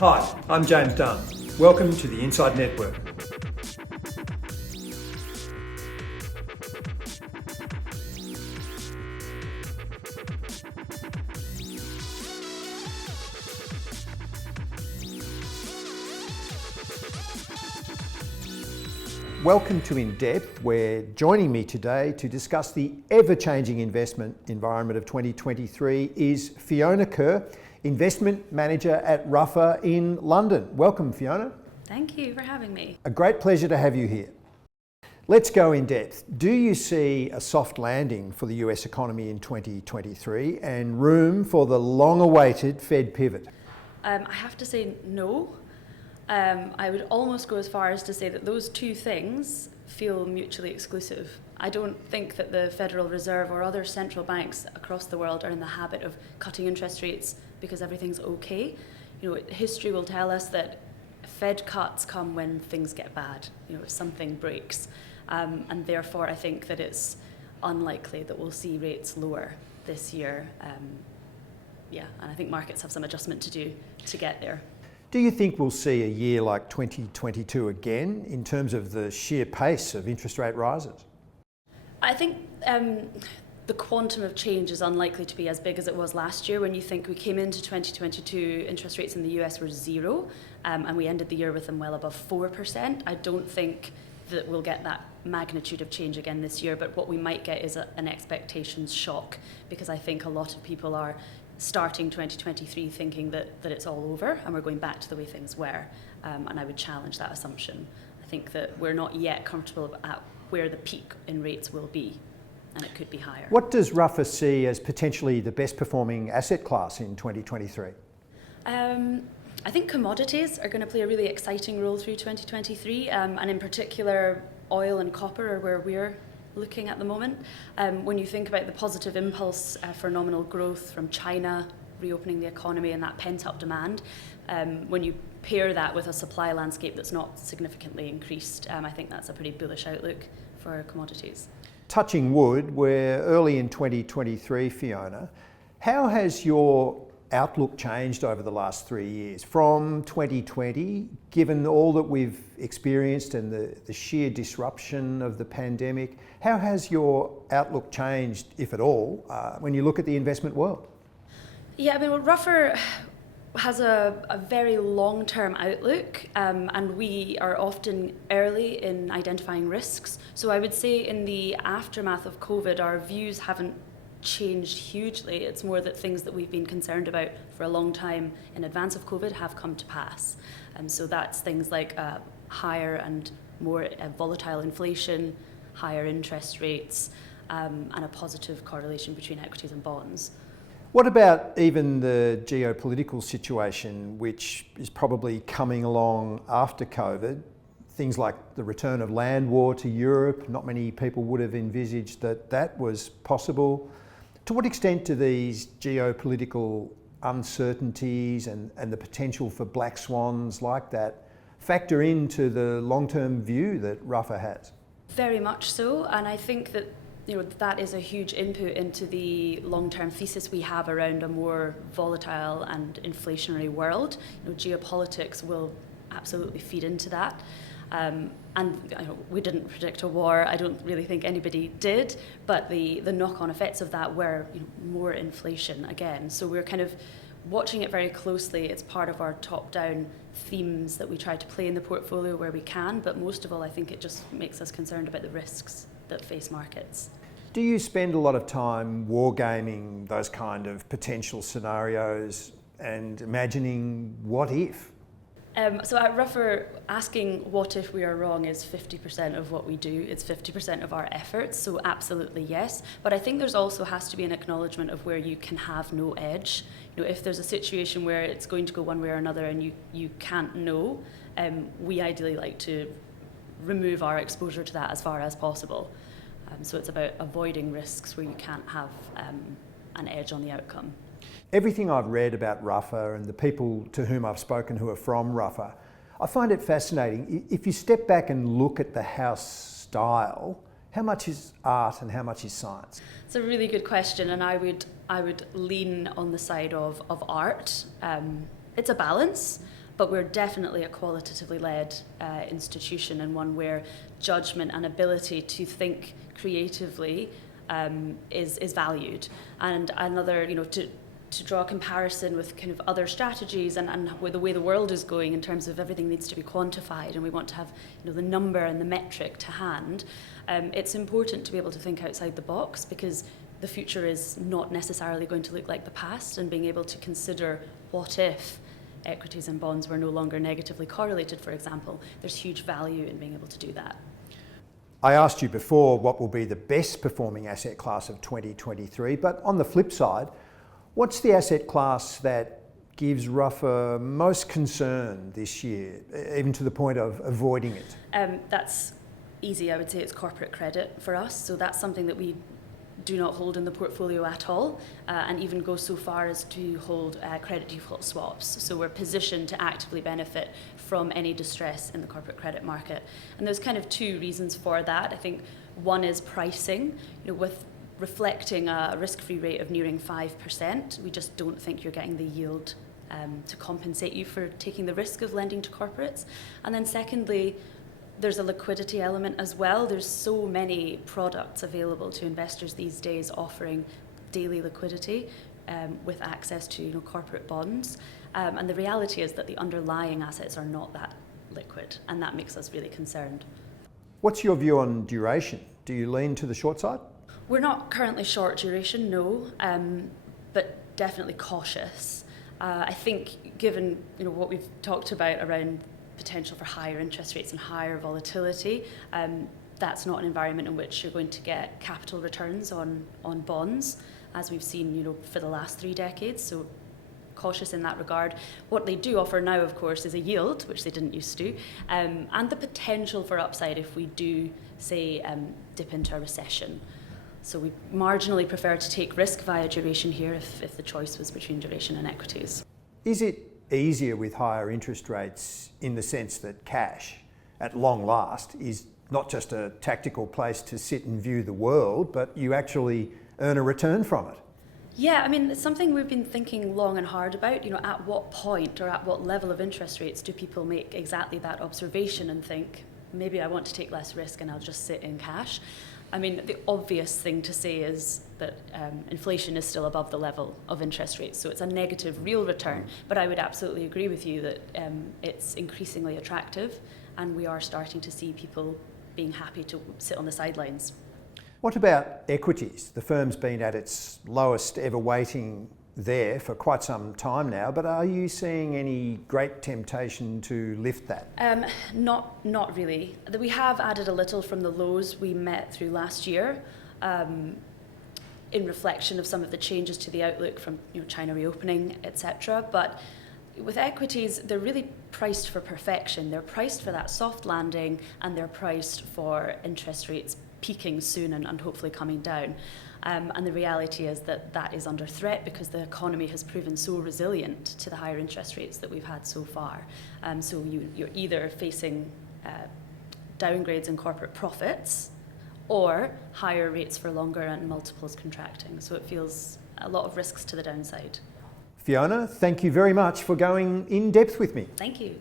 Hi, I'm James Dunn. Welcome to the Inside Network. Welcome to INDepth, where joining me today to discuss the ever-changing investment environment of 2023 is Fiona Ker, Investment Manager at Ruffer in London. Welcome, Fiona. Thank you for having me. A great pleasure to have you here. Let's go in depth. Do you see a soft landing for the US economy in 2023 and room for the long-awaited Fed pivot? I have to say no. I would almost go as far as to say that those two things feel mutually exclusive. I don't think that the Federal Reserve or other central banks across the world are in the habit of cutting interest rates because everything's okay. History will tell us that Fed cuts come when things get bad, if something breaks. And therefore, I think that it's unlikely that we'll see rates lower this year. And I think markets have some adjustment to do to get there. Do you think we'll see a year like 2022 again in terms of the sheer pace of interest rate rises? I think the quantum of change is unlikely to be as big as it was last year. When you think we came into 2022, interest rates in the US were 0, and we ended the year with them well above 4%. I don't think that we'll get that magnitude of change again this year, but what we might get is an expectations shock, because I think a lot of people are starting 2023 thinking that it's all over and we're going back to the way things were, and I would challenge that assumption. I think that we're not yet comfortable at where the peak in rates will be, and it could be higher. What does Ruffer see as potentially the best performing asset class in 2023? I think commodities are going to play a really exciting role through 2023, and in particular oil and copper are where we're looking at the moment. When you think about the positive impulse for nominal growth from China reopening the economy and that pent-up demand, when you pair that with a supply landscape that's not significantly increased, I think that's a pretty bullish outlook for commodities. Touching wood, we're early in 2023, Fiona. How has your outlook changed over the last 3 years? From 2020, given all that we've experienced and the sheer disruption of the pandemic, how has your outlook changed, if at all, when you look at the investment world? Yeah, Ruffer has a very long-term outlook, and we are often early in identifying risks. So I would say in the aftermath of COVID, our views haven't changed hugely. It's more that things that we've been concerned about for a long time in advance of COVID have come to pass. And so that's things like higher and more volatile inflation, higher interest rates, and a positive correlation between equities and bonds. What about even the geopolitical situation, which is probably coming along after COVID? Things like the return of land war to Europe. Not many people would have envisaged that was possible. To what extent do these geopolitical uncertainties and the potential for black swans like that factor into the long-term view that Ruffer has? Very much so, and I think that that is a huge input into the long-term thesis we have around a more volatile and inflationary world. Geopolitics will absolutely feed into that. And we didn't predict a war. I don't really think anybody did, but the knock-on effects of that were more inflation again. So we're kind of watching it very closely. It's part of our top-down themes that we try to play in the portfolio where we can, but most of all, I think it just makes us concerned about the risks that face markets. Do you spend a lot of time wargaming those kind of potential scenarios and imagining what if? So at Ruffer, asking what if we are wrong is 50% of what we do. It's 50% of our efforts, so absolutely yes. But I think there's also has to be an acknowledgement of where you can have no edge. If there's a situation where it's going to go one way or another and you can't know, we ideally like to remove our exposure to that as far as possible. So it's about avoiding risks where you can't have an edge on the outcome. Everything I've read about Ruffer and the people to whom I've spoken who are from Ruffer, I find it fascinating. If you step back and look at the house style, how much is art and how much is science? It's a really good question, and I would lean on the side of art. It's a balance. But we're definitely a qualitatively led institution, and one where judgment and ability to think creatively is valued. And another, to draw a comparison with kind of other strategies and with the way the world is going in terms of everything needs to be quantified and we want to have the number and the metric to hand, it's important to be able to think outside the box, because the future is not necessarily going to look like the past, and being able to consider what if equities and bonds were no longer negatively correlated, for example. There's huge value in being able to do that. I asked you before what will be the best performing asset class of 2023, but on the flip side, what's the asset class that gives Ruffer most concern this year, even to the point of avoiding it? That's easy. I would say it's corporate credit for us. So that's something that we do not hold in the portfolio at all, and even go so far as to hold credit default swaps. So we're positioned to actively benefit from any distress in the corporate credit market. And there's kind of two reasons for that. I think one is pricing. With reflecting a risk-free rate of nearing 5%, we just don't think you're getting the yield to compensate you for taking the risk of lending to corporates. And then secondly, there's a liquidity element as well. There's so many products available to investors these days offering daily liquidity with access to corporate bonds. And the reality is that the underlying assets are not that liquid, and that makes us really concerned. What's your view on duration? Do you lean to the short side? We're not currently short duration, no, but definitely cautious. I think given what we've talked about around potential for higher interest rates and higher volatility, that's not an environment in which you're going to get capital returns on bonds, as we've seen for the last 3 decades. So cautious in that regard. What they do offer now, of course, is a yield, which they didn't used to, and the potential for upside if we do, say, dip into a recession. So we marginally prefer to take risk via duration here if the choice was between duration and equities. Is it easier with higher interest rates in the sense that cash, at long last, is not just a tactical place to sit and view the world, but you actually earn a return from it? Yeah, I mean, it's something we've been thinking long and hard about. At what point or at what level of interest rates do people make exactly that observation and think, maybe I want to take less risk and I'll just sit in cash? I mean, the obvious thing to say is that inflation is still above the level of interest rates, so it's a negative real return. But I would absolutely agree with you that it's increasingly attractive, and we are starting to see people being happy to sit on the sidelines. What about equities? The firm's been at its lowest ever weighting there for quite some time now, but are you seeing any great temptation to lift that? Not really. We have added a little from the lows we met through last year, in reflection of some of the changes to the outlook from China reopening, etc. But with equities, they're really priced for perfection. They're priced for that soft landing, and they're priced for interest rates peaking soon and hopefully coming down. And the reality is that is under threat because the economy has proven so resilient to the higher interest rates that we've had so far. So you're either facing downgrades in corporate profits or higher rates for longer and multiples contracting. So it feels a lot of risks to the downside. Fiona, thank you very much for going in depth with me. Thank you.